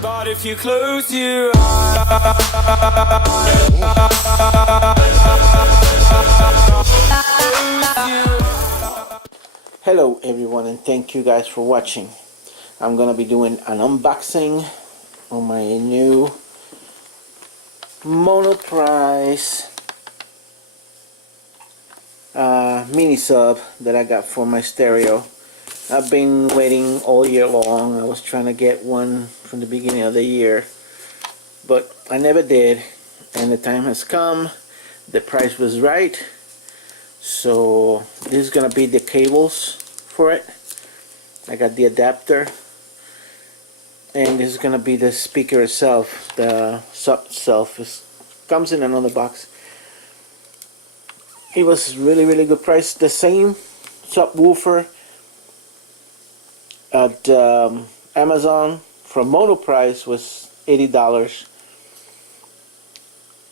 But if you close your eyes, hello everyone, and thank you guys for watching. I'm gonna be doing an unboxing on my new Monoprice mini sub that I got for my stereo. I've been waiting all year long. I was trying to get one from the beginning of the year, but I never did, and the time has come. The price was right, so this is gonna be the cables for it. I got the adapter, and this is gonna be the speaker itself. The sub itself comes in another box. It was really good price. The same subwoofer at Amazon from Monoprice was $80.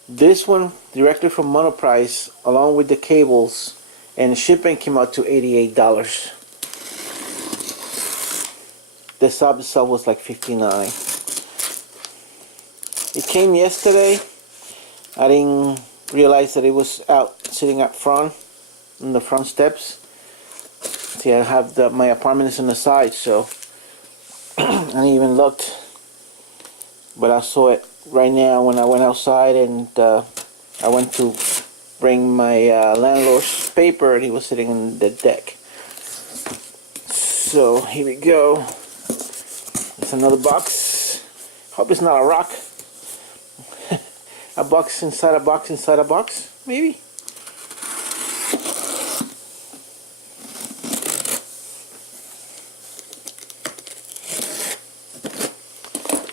This one directly from Monoprice, along with the cables and shipping, came out to $88. The sub itself was like $59. It came yesterday. I didn't realize that it was out sitting up front on the front steps. See, I have my apartment is on the side, so I didn't even looked, but I saw it right now when I went outside, and I went to bring my landlord's paper, and he was sitting on the deck. So here we go. It's another box. Hope it's not a rock. A box inside a box inside a box, maybe.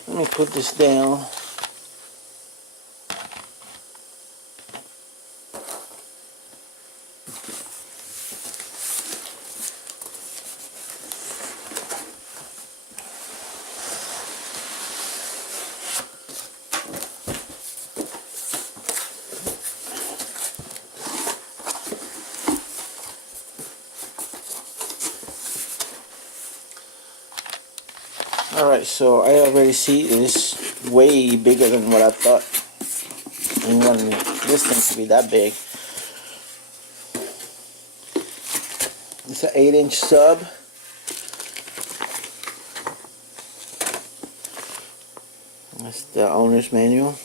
Let me put this down. Alright, so I already see it is way bigger than what I thought. I didn't want this thing to be that big. It's an 8-inch sub. That's the owner's manual.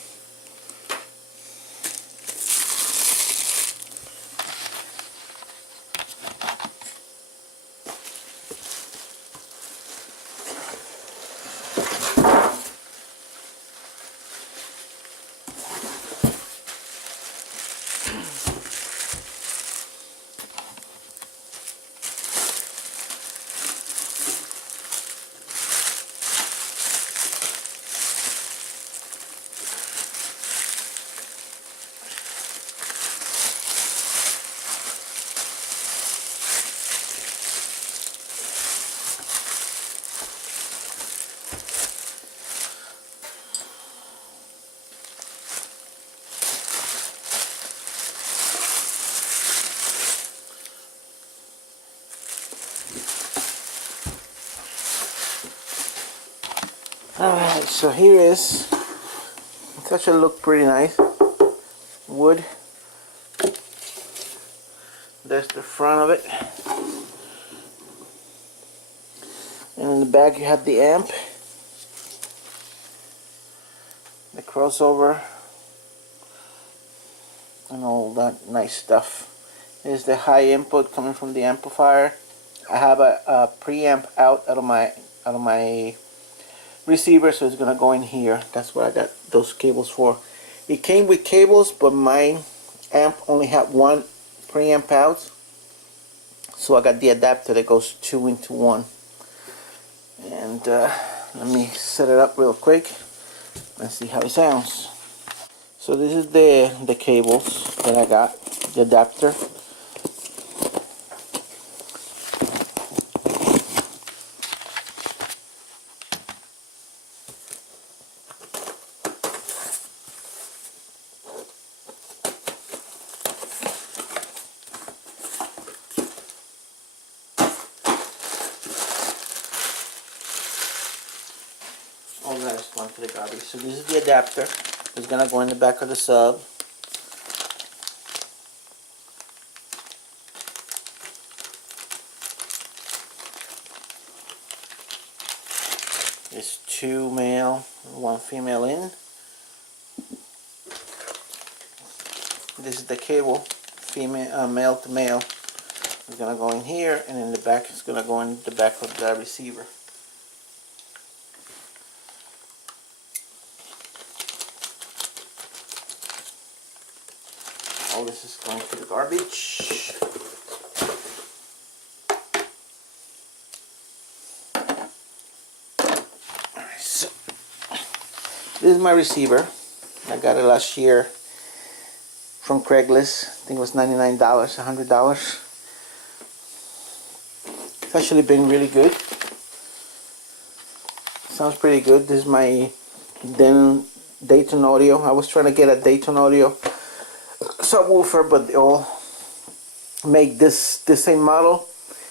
Alright, so here is, it actually look pretty nice. Wood. That's the front of it. And in the back you have the amp, the crossover, and all that nice stuff. Here's the high input coming from the amplifier. I have a preamp out of my receiver, so it's gonna go in here. That's what I got those cables for. It came with cables, but my amp only had one preamp out, so I got the adapter that goes 2 into 1. And let me set it up real quick and see how it sounds. So this is the cables that I got, the adapter. all that it's going to the garbage. So this is the adapter. It's gonna go in the back of the sub. There's 2 male, 1 female in. This is the cable, female, male to male. It's gonna go in here, and in the back, it's gonna go in the back of the receiver. All this is going to the garbage. Alright, so this is my receiver. I got it last year from Craigslist. I think it was $99, $100. It's actually been really good. Sounds pretty good. This is my Dayton Audio. I was trying to get a Dayton Audio subwoofer, but they all make this same model.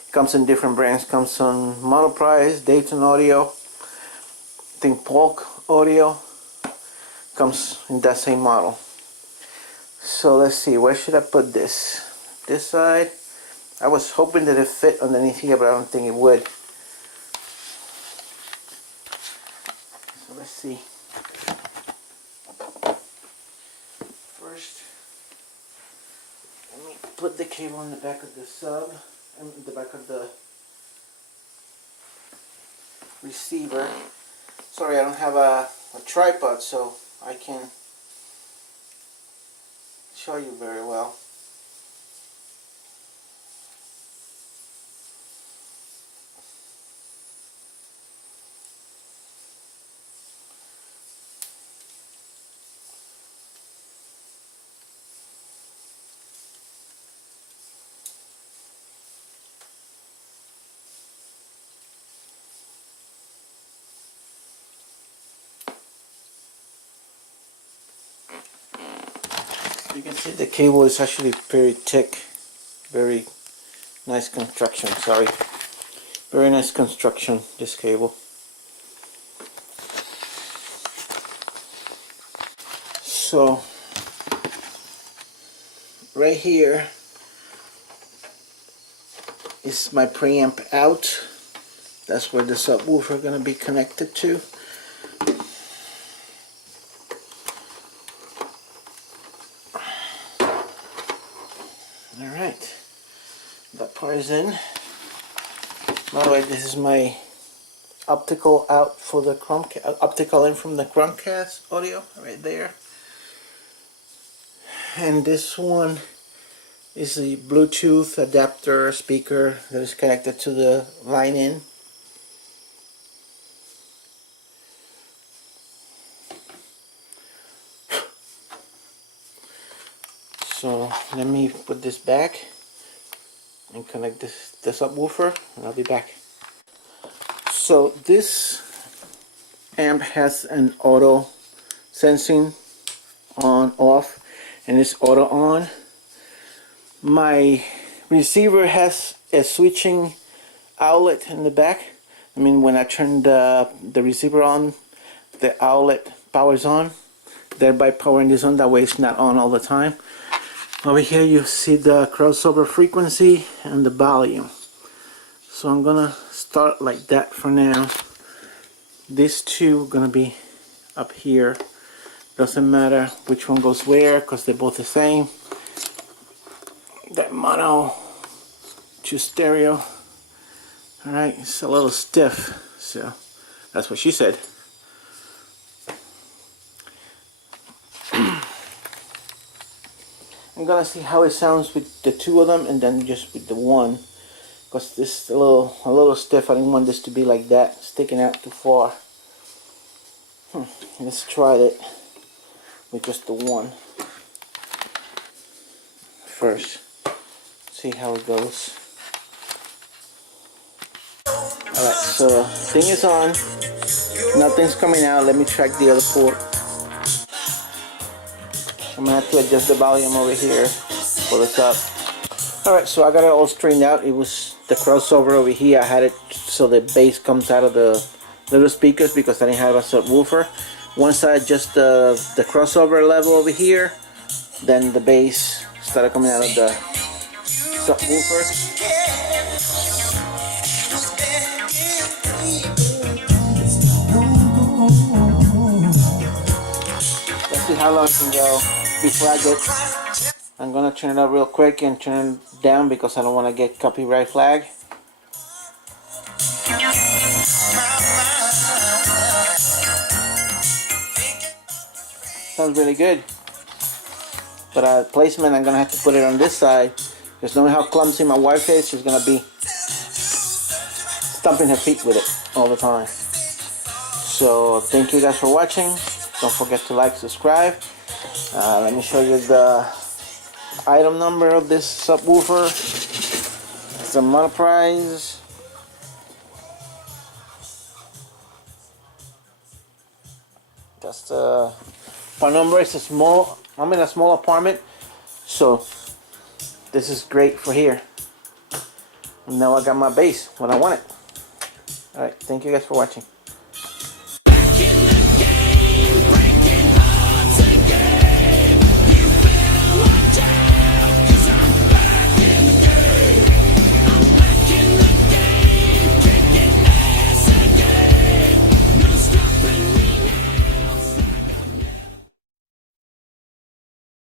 It comes in different brands. Comes on Monoprice, Dayton Audio, I think Polk Audio. Comes in that same model. So let's see, where should I put this? This side. I was hoping that it fit underneath here, but I don't think it would. So let's see. First, let me put the cable in the back of the sub, and the back of the receiver. Sorry, I don't have a tripod, so I can show you very well. You can see the cable is actually very thick, very nice construction. Sorry, very nice construction, this cable. So right here is my preamp out. That's where the subwoofer gonna be connected to. Alright, that part is in. By the way, this is my optical out for the Chromecast, optical in from the Chromecast audio, right there. And this one is the Bluetooth adapter speaker that is connected to the line in. So let me put this back and connect the subwoofer, and I'll be back. So this amp has an auto sensing on off, and it's auto on. My receiver has a switching outlet in the back. I mean, when I turn the receiver on, the outlet powers on, thereby powering this on. That way it's not on all the time. Over here you see the crossover frequency and the volume. So I'm gonna start like that for now. These two are gonna be up here. Doesn't matter which one goes where because they're both the same. That mono to stereo. Alright, it's a little stiff, so that's what she said. I'm gonna see how it sounds with the two of them and then just with the one, because this is a little stiff. I didn't want this to be like that, sticking out too far. Let's try it with just the one first. See how it goes. Alright, so thing is on. Nothing's coming out. Let me track the other port. I'm gonna have to adjust the volume over here for the sub. Alright, so I got it all straightened out. It was the crossover over here. I had it so the bass comes out of the little speakers because I didn't have a subwoofer. One side just the crossover level over here, then the bass started coming out of the subwoofer. Let's see how long it can go before I get. I'm gonna turn it up real quick and turn it down because I don't want to get copyright flag. Sounds really good. But placement, I'm gonna have to put it on this side because knowing how clumsy my wife is, she's gonna be stomping her feet with it all the time. So thank you guys for watching. Don't forget to like, subscribe. Let me show you the item number of this subwoofer. It's a Monoprice. That's the phone number. It's a small. I'm in a small apartment, so this is great for here. And now I got my bass when I want it. All right, thank you guys for watching.